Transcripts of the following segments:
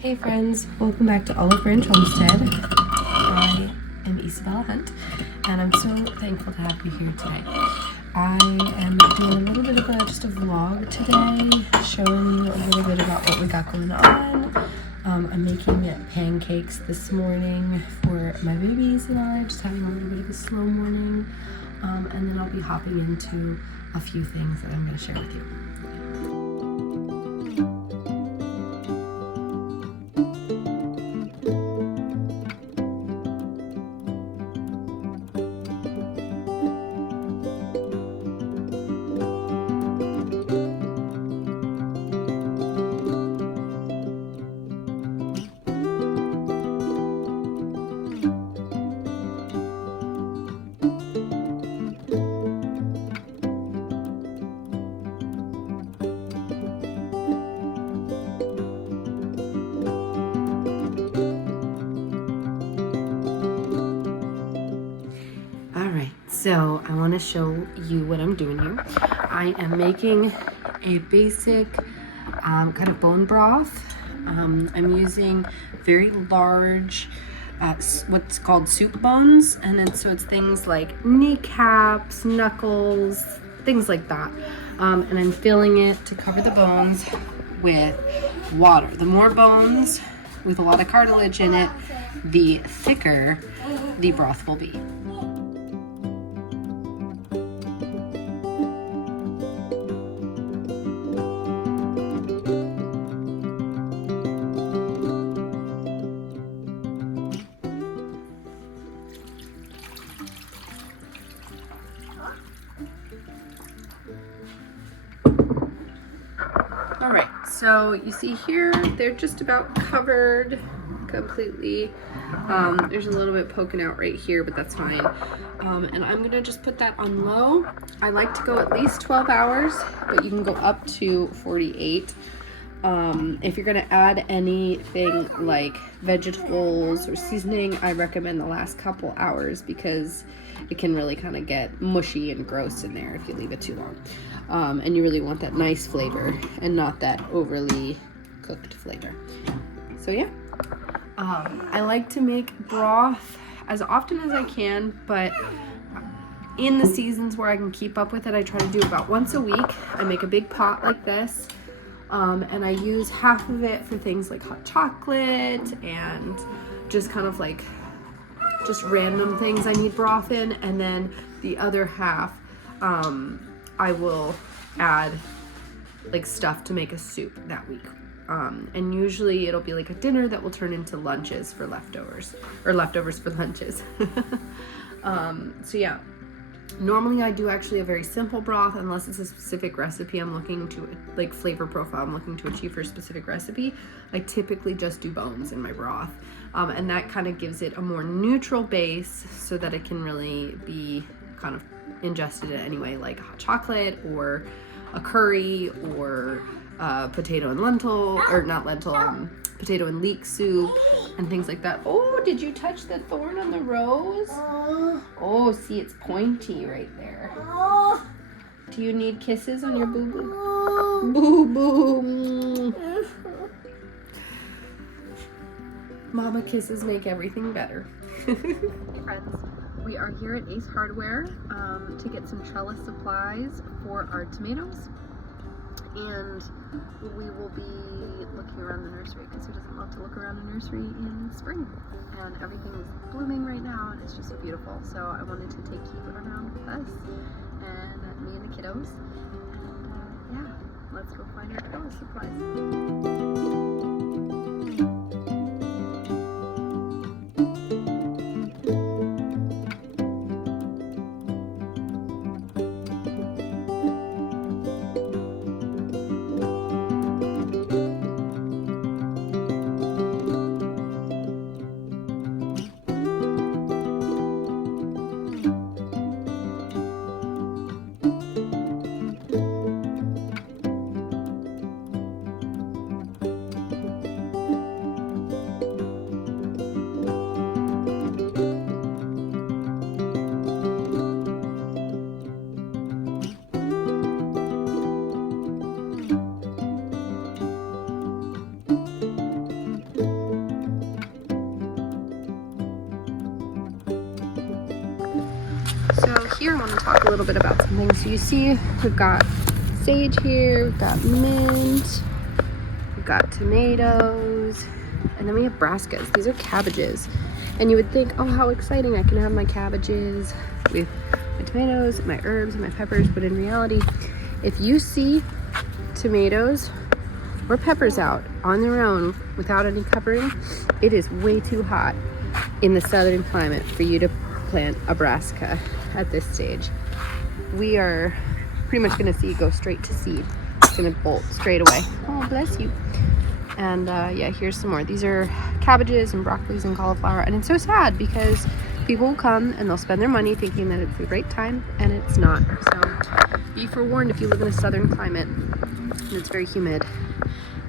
Hey friends, welcome back to Olive Branch Homestead. I am Isabella Hunt, and I'm so thankful to have you here today. I am doing a little bit of just a vlog today, showing you a little bit about what we got going on. I'm making pancakes this morning for my babies and I, just having a little bit of a slow morning, and then I'll be hopping into a few things that I'm going to share with you. So I want to show you what I'm doing here. I am making a basic kind of bone broth. I'm using very large, what's called soup bones, and so it's things like kneecaps, knuckles, things like that. And I'm filling it to cover the bones with water. The more bones with a lot of cartilage in it, the thicker the broth will be. All right, so you see here, they're just about covered completely. There's a little bit poking out right here, but that's fine. And I'm gonna just put that on low. I like to go at least 12 hours, but you can go up to 48. If you're gonna add anything like vegetables or seasoning, I recommend the last couple hours because it can really kind of get mushy and gross in there if you leave it too long. And you really want that nice flavor and not that overly cooked flavor. So yeah, I like to make broth as often as I can, but in the seasons where I can keep up with it, I try to do about once a week. I make a big pot like this, and I use half of it for things like hot chocolate and just kind of like just random things I need broth in, and then the other half I will add like stuff to make a soup that week. And usually it'll be like a dinner that will turn into lunches for leftovers, or leftovers for lunches. So yeah, normally I do actually a very simple broth unless it's a specific recipe I'm looking to, like flavor profile I'm looking to achieve for a specific recipe. I typically just do bones in my broth. And that kind of gives it a more neutral base so that it can really be kind of ingested in any way, like hot chocolate or a curry or potato and lentil, or not lentil, potato and leek soup and things like that. Oh, did you touch the thorn on the rose? Oh, see, it's pointy right there. Do you need kisses on your boo-boo? Boo-boo. Mama kisses make everything better. Hey friends, we are here at Ace Hardware to get some trellis supplies for our tomatoes, and we will be looking around the nursery because who doesn't love to look around a nursery in spring? And everything is blooming right now and it's just so beautiful. So I wanted to take you around with us, and me and the kiddos, and yeah, let's go find our trellis supplies. talk a little bit about some things. So you see we've got sage here, we've got mint, we've got tomatoes, and then we have brassicas. These are cabbages. And you would think, oh, how exciting, I can have my cabbages with my tomatoes, my herbs, and my peppers. But in reality, if you see tomatoes or peppers out on their own without any covering, it is way too hot in the southern climate for you to plant a brassica at this stage. We are pretty much going to see it go straight to seed. It's going to bolt straight away. Oh, bless you. And yeah, here's some more. These are cabbages and broccolis and cauliflower. And it's so sad because people will come and they'll spend their money thinking that it's a great time, and it's not. So be forewarned, if you live in a southern climate and it's very humid,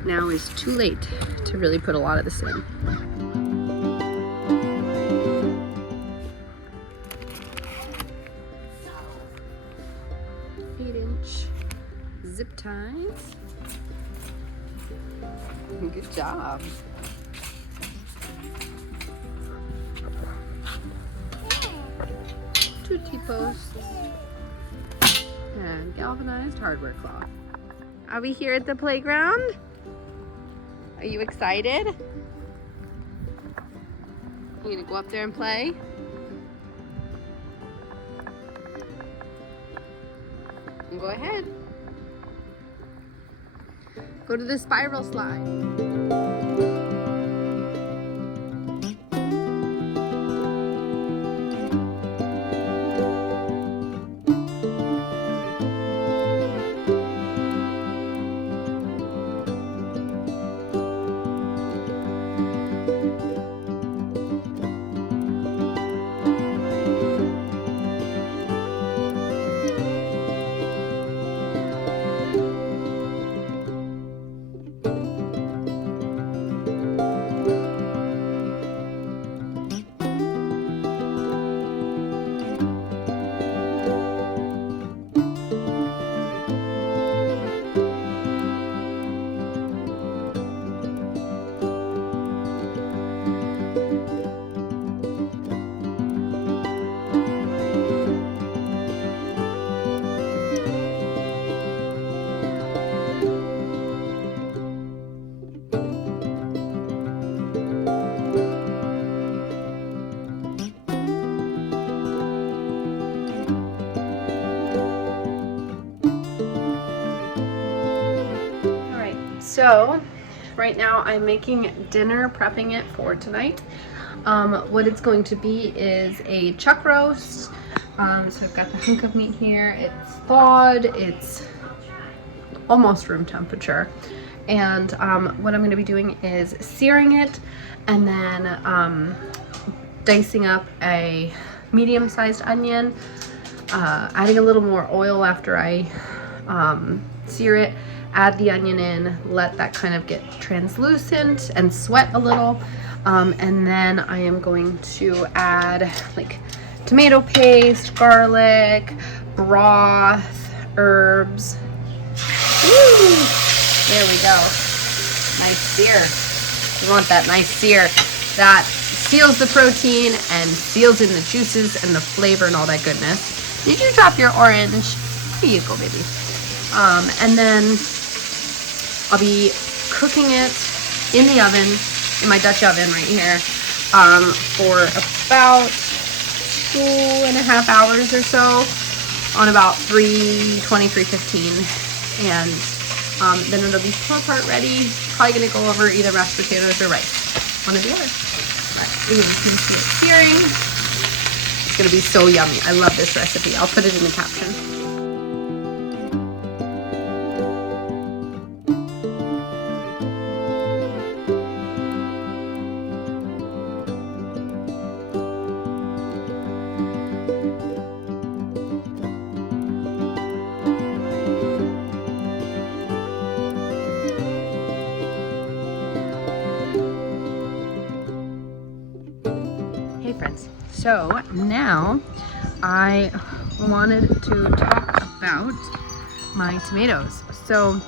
now is too late to really put a lot of this in. 8-inch zip ties. Good job. Two T-posts and galvanized hardware cloth. Are we here at the playground? Are you excited? You gonna go up there and play? Go ahead. Go to the spiral slide. So right now I'm making dinner, prepping it for tonight. What it's going to be is a chuck roast. So I've got the hunk of meat here. It's thawed, it's almost room temperature. And what I'm going to be doing is searing it and then dicing up a medium-sized onion, adding a little more oil after I sear it. Add the onion in, let that kind of get translucent and sweat a little. And then I am going to add like tomato paste, garlic, broth, herbs. Woo! There we go. Nice sear. You want that nice sear. That seals the protein and seals in the juices and the flavor and all that goodness. Did you drop your orange? Here you go, baby. And then I'll be cooking it in the oven, in my Dutch oven right here, for about 2.5 hours or so on about 320, 315. And then it'll be pull apart ready. Probably gonna go over either mashed potatoes or rice, one or the other. But you can see it searing. It's gonna be so yummy. I love this recipe. I'll put it in the caption. Friends, so now I wanted to talk about my tomatoes. So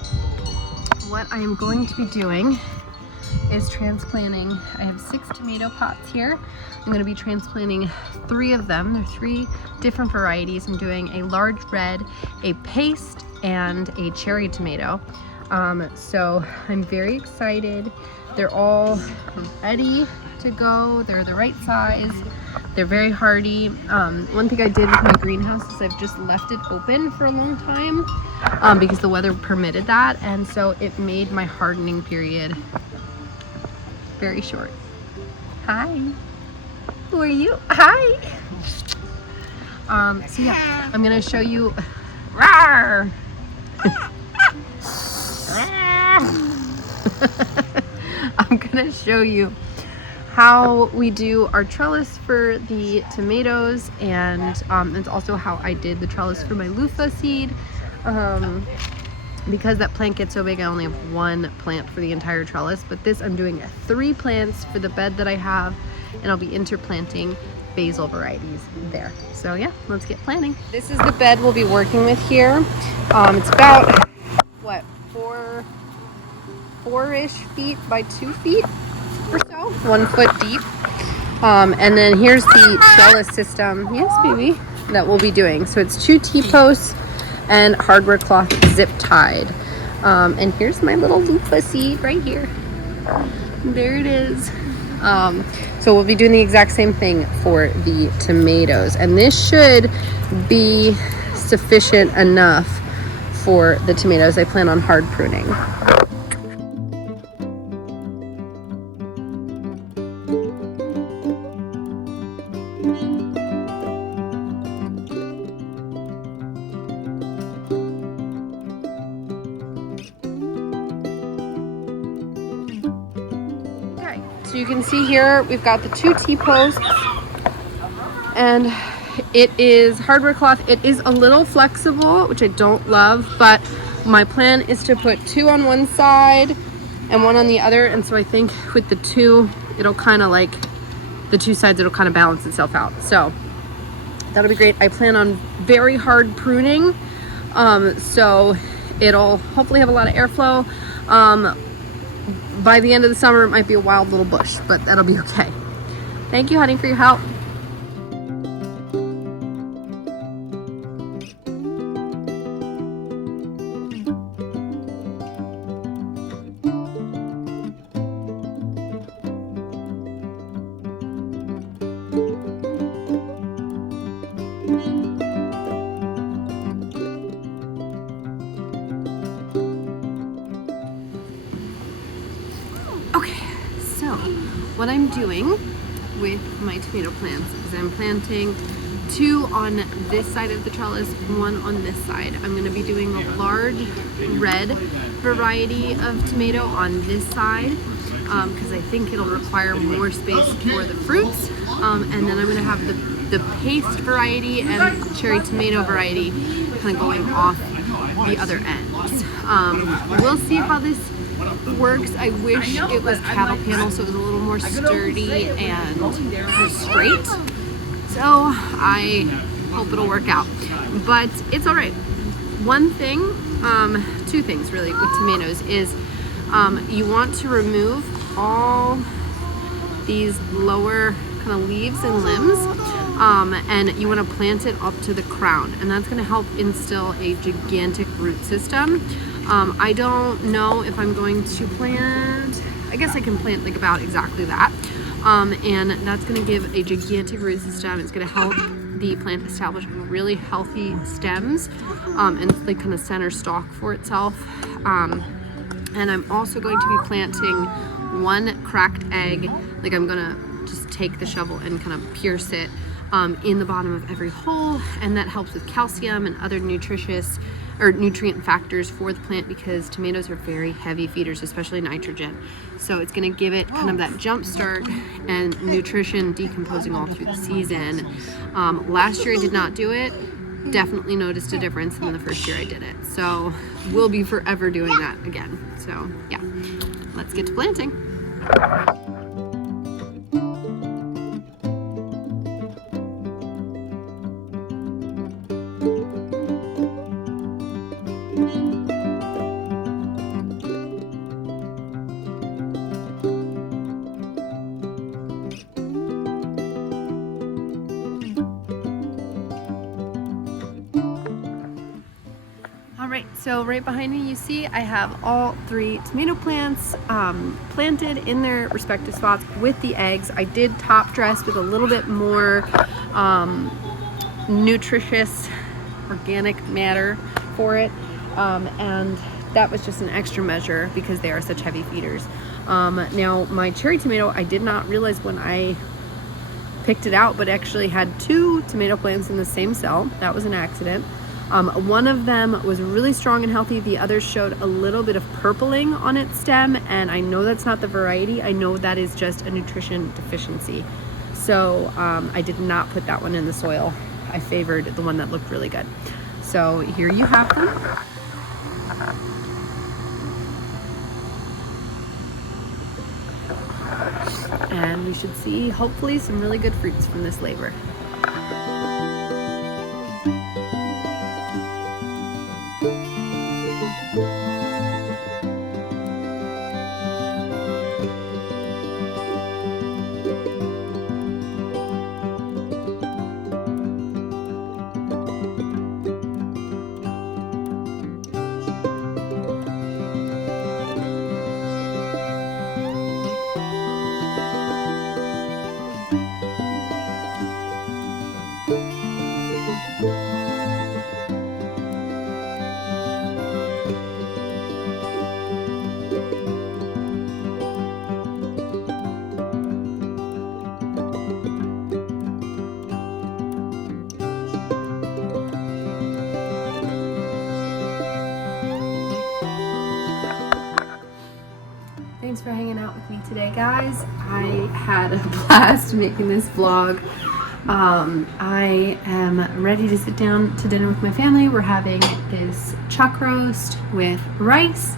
what I am going to be doing is transplanting. I have 6 tomato pots here. I'm going to be transplanting 3 of them. They're 3 different varieties. I'm doing a large red, a paste, and a cherry tomato. So I'm very excited. They're all ready to go. They're the right size. They're very hardy. One thing I did with my greenhouse is I've just left it open for a long time because the weather permitted that, and so it made my hardening period very short. Hi. Who are you? Hi. So yeah, I'm gonna show you. Rawr! I'm gonna show you how we do our trellis for the tomatoes, and it's also how I did the trellis for my loofah seed. Because that plant gets so big, I only have 1 plant for the entire trellis, but this I'm doing 3 plants for the bed that I have, and I'll be interplanting basil varieties there. So yeah, let's get planting. This is the bed we'll be working with here. It's about, what, 4-ish feet by 2 feet or so, 1 foot deep. And then here's the trellis system, yes baby, that we'll be doing. So it's 2 T-posts and hardware cloth zip tied. And here's my little loofah seed right here. There it is. So we'll be doing the exact same thing for the tomatoes, and this should be sufficient enough for the tomatoes. I plan on hard pruning. So you can see here we've got the 2 T-posts, and it is hardware cloth. It is a little flexible, which I don't love, but my plan is to put 2 on one side and 1 on the other, and so I think with the 2 it'll kind of like the 2 sides, it'll kind of balance itself out. So that'll be great. I plan on very hard pruning, so it'll hopefully have a lot of airflow. By the end of the summer, it might be a wild little bush, but that'll be okay. Thank you, honey, for your help. Okay, so what I'm doing with my tomato plants is I'm planting 2 on this side of the trellis, 1 on this side. I'm going to be doing a large red variety of tomato on this side because I think it'll require more space for the fruits. And then I'm going to have the paste variety and cherry tomato variety kind of going off the other ends. We'll see how this works. I wish it was cattle panel so it was a little more sturdy and straight. So I hope it'll work out. But it's all right. One thing, 2 things really with tomatoes is you want to remove all these lower kind of leaves and limbs, and you want to plant it up to the crown, and that's going to help instill a gigantic root system. I don't know if I'm going to plant, I guess I can plant like about exactly that, and that's going to give a gigantic root system. It's going to help the plant establish really healthy stems and like kind of center stalk for itself. And I'm also going to be planting 1 cracked egg. Like I'm gonna just take the shovel and kind of pierce it in the bottom of every hole, and that helps with calcium and other nutrient factors for the plant because tomatoes are very heavy feeders, especially nitrogen. So it's going to give it kind of that jump start and nutrition decomposing all through the season. Last year I did not do it. Definitely noticed a difference than the first year I did it. So we'll be forever doing that again. So yeah, let's get to planting. So right behind me, you see I have all 3 tomato plants planted in their respective spots with the eggs. I did top dress with a little bit more nutritious organic matter for it, and that was just an extra measure because they are such heavy feeders. Now my cherry tomato, I did not realize when I picked it out, but actually had 2 tomato plants in the same cell. That was an accident. One of them was really strong and healthy. The other showed a little bit of purpling on its stem, and I know that's not the variety. I know that is just a nutrition deficiency. So I did not put that one in the soil. I favored the one that looked really good. So here you have them. And we should see, hopefully, some really good fruits from this labor. Thanks for hanging out with me today, guys. I had a blast making this vlog. I am ready to sit down to dinner with my family. We're having this chuckroast with rice,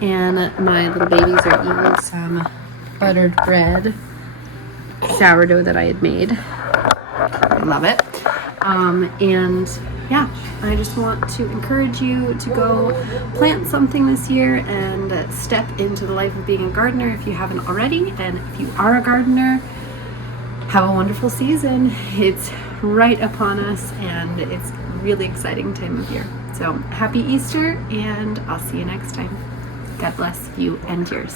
and my little babies are eating some buttered bread sourdough that I had made. I love it. And yeah, I just want to encourage you to go plant something this year and step into the life of being a gardener if you haven't already. And if you are a gardener, have a wonderful season. It's right upon us, and it's a really exciting time of year. So happy Easter, and I'll see you next time. God bless you and yours.